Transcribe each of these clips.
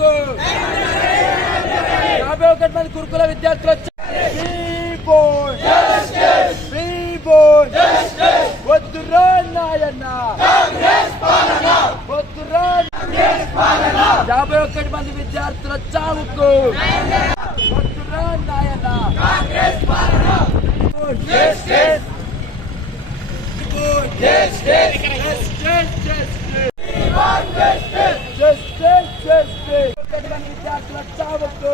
చావుకు 51 మంది గురుకుల విద్యార్థులు వద్దురా నాయన్న 51 మంది విద్యార్థుల చావుకు వద్దురా నాయన్న విద్యార్థుల చావుకు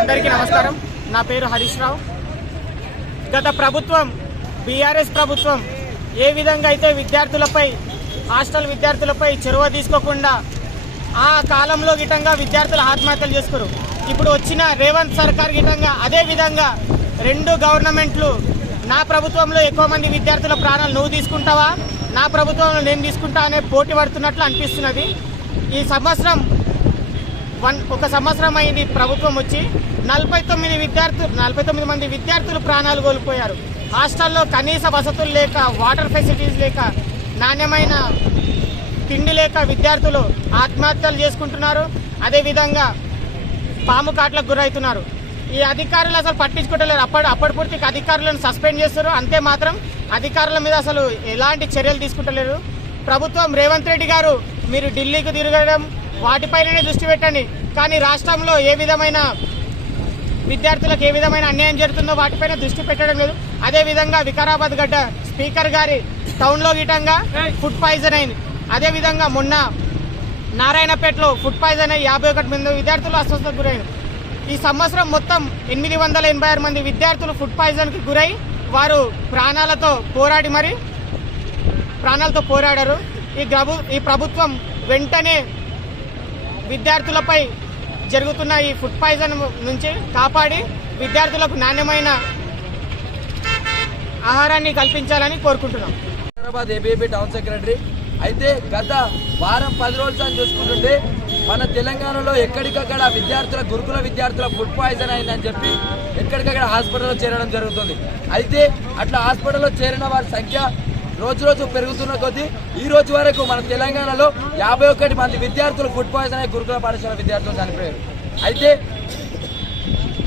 అందరికీ నమస్కారం. నా పేరు హరీష్ రావు. గత ప్రభుత్వం బీఆర్ఎస్ ప్రభుత్వం ఏ విధంగా అయితే విద్యార్థులపై హాస్టల్ విద్యార్థులపై చొరవ తీసుకోకుండా ఆ కాలంలో గిటంగా విద్యార్థులు ఆత్మహత్యలు చేసుకున్నారు. ఇప్పుడు వచ్చిన రేవంత్ సర్కార్ గిటంగా అదే విధంగా రెండు గవర్నమెంట్లు నా ప్రభుత్వంలో ఎక్కువ మంది విద్యార్థుల ప్రాణాలు నువ్వు తీసుకుంటావా, నా ప్రభుత్వంలో నేను తీసుకుంటా అనే పోటీ పడుతున్నట్లు అనిపిస్తున్నది. ఈ సంవత్సరం ఒక సంవత్సరం అయింది ప్రభుత్వం వచ్చి 49 మంది విద్యార్థులు ప్రాణాలు కోల్పోయారు. హాస్టల్లో కనీస వసతులు లేక, వాటర్ ఫెసిలిటీస్ లేక, నాణ్యమైన తిండి లేక విద్యార్థులు ఆత్మహత్యలు చేసుకుంటున్నారు. అదేవిధంగా పాము కాట్లకు గురవుతున్నారు. ఈ అధికారులు అసలు పట్టించుకోవట్లేరు. అప్పటి పూర్తికి అధికారులను సస్పెండ్ చేస్తారు. అంతే మాత్రం అధికారుల మీద అసలు ఎలాంటి చర్యలు తీసుకుంటలేరు. ప్రభుత్వం రేవంత్ రెడ్డి గారు మీరు ఢిల్లీకి తిరగడం వాటిపైననే దృష్టి పెట్టండి, కానీ రాష్ట్రంలో ఏ విధమైన విద్యార్థులకు ఏ విధమైన అన్యాయం జరుగుతుందో వాటిపైన దృష్టి పెట్టడం లేదు. అదేవిధంగా వికారాబాద్ గడ్డ స్పీకర్ గారి టౌన్లో గిటంగా ఫుడ్ పాయిజన్ అయింది. అదేవిధంగా మొన్న నారాయణపేటలో ఫుడ్ పాయిజన్ అయ్యి 51 మంది విద్యార్థులు అస్వస్థతకు గురైంది. ఈ సంవత్సరం మొత్తం 886 మంది విద్యార్థులు ఫుడ్ పాయిజన్కి గురై వారు ప్రాణాలతో పోరాడారు. ఈ ప్రభుత్వం వెంటనే విద్యార్థులపై జరుగుతున్న ఈ ఫుడ్ పాయిజన్ నుంచి కాపాడి విద్యార్థులకు నాణ్యమైన ఆహారాన్ని కల్పించాలని కోరుకుంటున్నాం. హైదరాబాద్ ఏబీపీ టౌన్ సెక్రటరీ అయితే గత వారం 10 రోజులు చూసుకుంటుంటే మన తెలంగాణలో ఎక్కడికక్కడ గురుకుల విద్యార్థుల ఫుడ్ పాయిజన్ అయిందని చెప్పి ఎక్కడికక్కడ హాస్పిటల్లో చేరడం జరుగుతుంది. అయితే అట్లా హాస్పిటల్లో చేరిన వారి సంఖ్య రోజు పెరుగుతున్న కొద్దీ ఈ రోజు వరకు మన తెలంగాణలో 51 మంది విద్యార్థులు ఫుడ్ పాయిజన్ అయ్యి గురుకుల పాఠశాల విద్యార్థులు చనిపోయారు. అయితే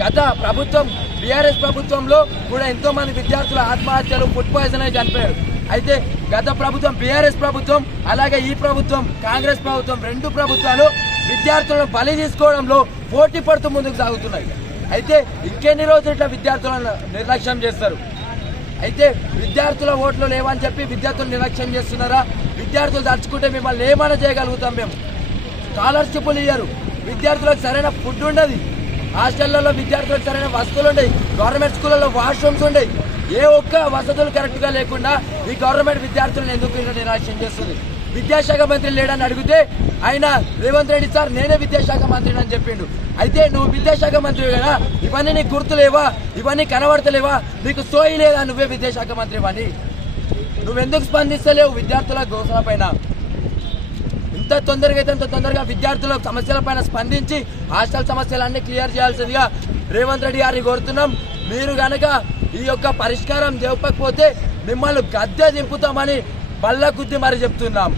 గత ప్రభుత్వం బీఆర్ఎస్ ప్రభుత్వంలో కూడా ఎంతో మంది విద్యార్థుల ఆత్మహత్యలు ఫుడ్ పాయిజన్ అయ్యి చనిపోయారు. అయితే గత ప్రభుత్వం బీఆర్ఎస్ ప్రభుత్వం అలాగే ఈ ప్రభుత్వం కాంగ్రెస్ ప్రభుత్వం రెండు ప్రభుత్వాలు విద్యార్థులను బలి తీసుకోవడంలో పోటీ పడుతూ ముందుకు సాగుతున్నాయి. అయితే ఇంకెన్ని రోజులు ఇట్లా విద్యార్థులను నిర్లక్ష్యం చేస్తారు? అయితే విద్యార్థుల ఓట్లు లేవని చెప్పి విద్యార్థులు నిర్లక్ష్యం చేస్తున్నారా? విద్యార్థులు తలుచుకుంటే మిమ్మల్ని ఏమైనా చేయగలుగుతాం. మేము స్కాలర్షిప్లు ఇయ్యరు, విద్యార్థులకు సరైన ఫుడ్ ఉండదు, హాస్టళ్లలో విద్యార్థులకు సరైన వసతులు ఉండవు, గవర్నమెంట్ స్కూళ్ళలో వాష్రూమ్స్ ఉండవు. ఏ ఒక్క వసతులు కరెక్ట్గా లేకుండా ఈ గవర్నమెంట్ విద్యార్థులను ఎందుకు నిర్లక్ష్యం చేస్తుంది? విద్యాశాఖ మంత్రి లేడని అడిగితే ఆయన రేవంత్ రెడ్డి సార్ నేనే విద్యాశాఖ మంత్రిని అని చెప్పిండు. అయితే నువ్వు విద్యాశాఖ మంత్రి కదా, ఇవన్నీ నీకు గుర్తులేవా, ఇవన్నీ కనబడతలేవా, నీకు సోయి లేదా నువ్వే విద్యాశాఖ మంత్రి అని? నువ్వెందుకు స్పందిస్తలేవు విద్యార్థుల గోసల పైన? ఇంత తొందరగా అయితే అంత తొందరగా విద్యార్థుల సమస్యల పైన స్పందించి హాస్టల్ సమస్యలన్నీ క్లియర్ చేయాల్సిందిగా రేవంత్ రెడ్డి గారిని కోరుతున్నాం. మీరు కనుక ఈ యొక్క పరిష్కారం చెప్పకపోతే మిమ్మల్ని గద్దె దింపుతామని బల్ల గుద్ది మరి చెప్తున్నాం.